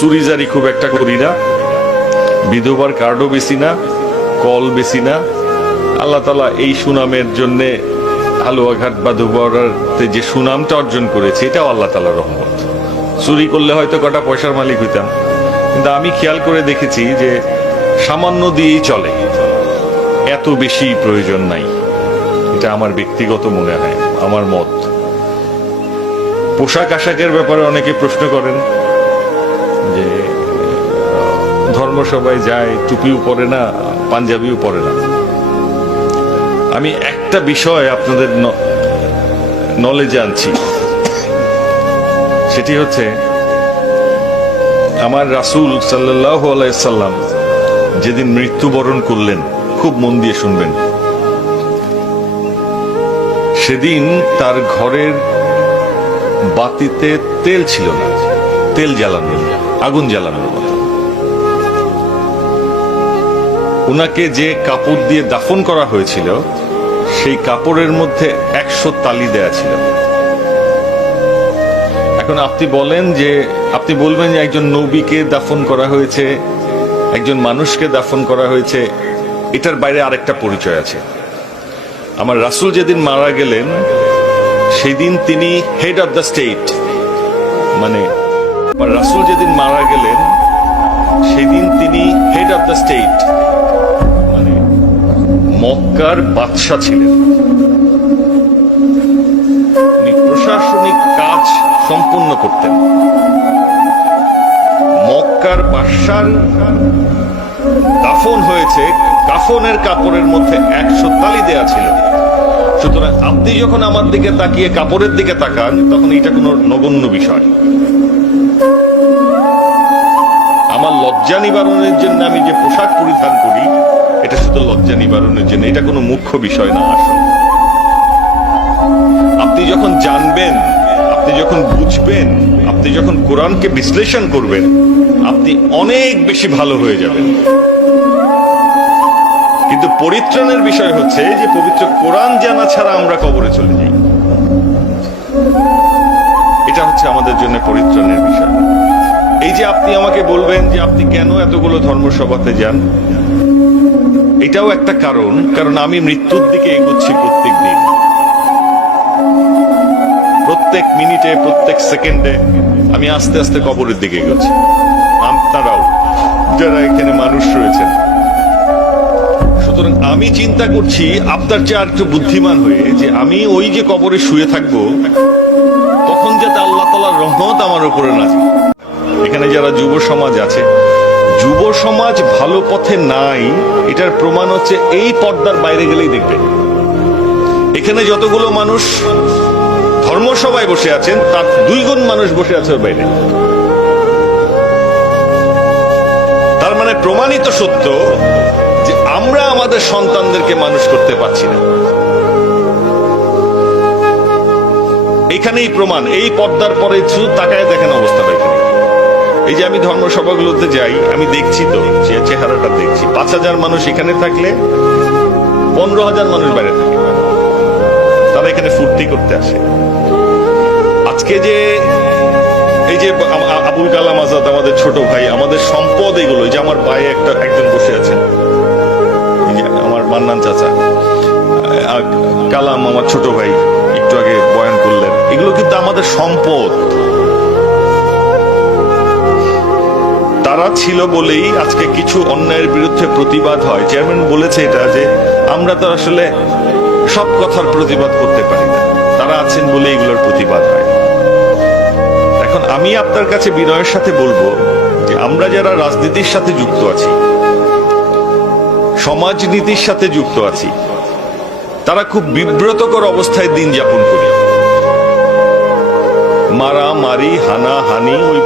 চুরিজারি খুব একটা করি না, বিধবার কার্ডও বেশি না, কল বেশি না। আল্লাহ তাআলা এই সুনামের জন্যে হালুয়াঘাট বা দুবরাতে যে সুনামটা অর্জন করেছে এটাও আল্লাহ তাআলার রহমত। চুরি করলে হয়তো কটা পয়সার মালিক হইতাম, কিন্তু আমি খেয়াল করে দেখেছি যে সামান্য দিয়েই চলে, এত বেশি প্রয়োজন নাই। এটা আমার ব্যক্তিগত মনে হয়, আমার মত। পোশাক আশাকের ব্যাপারে অনেকে প্রশ্ন করেন যে ধর্মসভায় যায়, টুপিও পরে না, পাঞ্জাবিও পরে না। আমি একটা বিষয় আপনাদের নলেজে আনছি, সেটি হচ্ছে আমার রাসূল সাল্লাল্লাহু আলাইহি সাল্লাম যেদিন মৃত্যুবরণ করলেন, খুব মন দিয়ে শুনবেন, সেদিন তার ঘরের বাতিতে তেল ছিল না, তেল জ্বালানো, আগুন জ্বালানোর মতো। উনাকে যে কাপড় দিয়ে দাফন করা হয়েছিল সেই কাপড়ের মধ্যে 100 তালি দেয়া ছিল। এখন আপনি বলবেন যে একজন নবীকে দাফন করা হয়েছে, একজন মানুষকে দাফন করা হয়েছে, এটার বাইরে আরেকটা পরিচয় আছে। আমার রাসূল যেদিন মারা গেলেন সেদিন তিনি হেড অফ দ্য স্টেট, মানে আমার রাসূল যেদিন মারা গেলেন সেদিন তিনি হেড অফ দ্য স্টেট, মানে মক্কার বাদশা ছিলেন। উনি প্রশাসনিক কাজ সম্পূর্ণ করতেন। মক্কার বাদশার দাফন হয়েছে, কাফনের কাপড়ের মধ্যে 100 তালি দেয়া ছিল। সুতরাং আপনি যখন আমার দিকে তাকিয়ে কাপড়ের দিকে তাকান তখন এটা কোনো নগণ্য বিষয়। আমার লজ্জা নিবারণের জন্য আমি যে পোশাক পরিধান করি এটা শুধু লজ্জা নিবারণের জন্য, এটা কোনো মুখ্য বিষয় না। আসলে আপনি যখন জানবেন, আপনি যখন বুঝবেন, আপনি যখন কোরআনকে বিশ্লেষণ করবেন, আপনি অনেক বেশি ভালো হয়ে যাবেন। কিন্তু পরিত্রাণের বিষয় হচ্ছে যে পবিত্র কোরআন জানা ছাড়া আমরা কবরে চলে যাই। এটা হচ্ছে আমাদের জন্য পরিত্রাণের বিষয়। এই যে আপনি আমাকে বলবেন যে আপনি কেন এতগুলো ধর্মসভাতে যান, এটাও একটা কারণ আমি মৃত্যুর দিকে এগোচ্ছি প্রত্যেক দিন, প্রত্যেক মিনিটে, প্রত্যেক সেকেন্ডে আমি আস্তে আস্তে কবরের দিকে এগোচ্ছি। আপনারাও যারা এখানে মানুষ রয়েছেন, সুতরাং আমি চিন্তা করছি আপনার চেয়ে আর একটু বুদ্ধিমান হয়ে যে আমি ওই যে কবরে শুয়ে থাকবো তখন যাতে আল্লাহ তাআলার রহমত আমার উপরে নাজিল। এখানে যারা যুব সমাজ আছে, যুব সমাজ ভালো পথে নাই, এটার প্রমাণ হচ্ছে এই পর্দার বাইরে গেলেই দেখবেন এখানে যতগুলো মানুষ ধর্মসভায় বসে আছেন তার 2 গুণ মানুষ বসে আছে ওর বাইরে। তার মানে প্রমাণিত সত্য যে আমরা আমাদের সন্তানদেরকে মানুষ করতে পারছি না। এখানেই প্রমাণ, এই পর্দার পরে শুধু তাকায় দেখেন অবস্থাটা। এখানে এই যে আমি ধর্মসভাগুলোতে যাই, আমি দেখছি তো চেহারাটা দেখছি। 5000 মানুষ এখানে থাকলে 15,000 মানুষ বাইরে থাকে, তারা এখানে ফুর্তি করতে আসে। আজকে যে এই যে আবুল কালাম আজাদ আমাদের ছোট ভাই, আমাদের সম্পদ এগুলো, যে আমার ভাই একজন বসে আছেন, আমার মান্নান চাচা, কালাম আমার ছোট ভাই একটু আগে বয়ান করলেন, এগুলো কিন্তু আমাদের সম্পদ। তারা ছিল বলেই আজকে কিছু অন্যায়ের বিরুদ্ধে প্রতিবাদ হয়। চেয়ারম্যান বলেছে এটা, যে আমরা তো আসলে সব কথার প্রতিবাদ করতে পারি না, তারা আছেন বলে এগুলোর প্রতিবাদ হয়। এখন আমি আপনার কাছে বিনয়ের সাথে বলবো যে আমরা যারা রাজনীতির সাথে যুক্ত আছি, সমাজনীতির সাথে যুক্ত আছি, তারা খুব বিব্রতকর অবস্থায় দিন যাপন করি। মারামারি, হানাহানি, ওই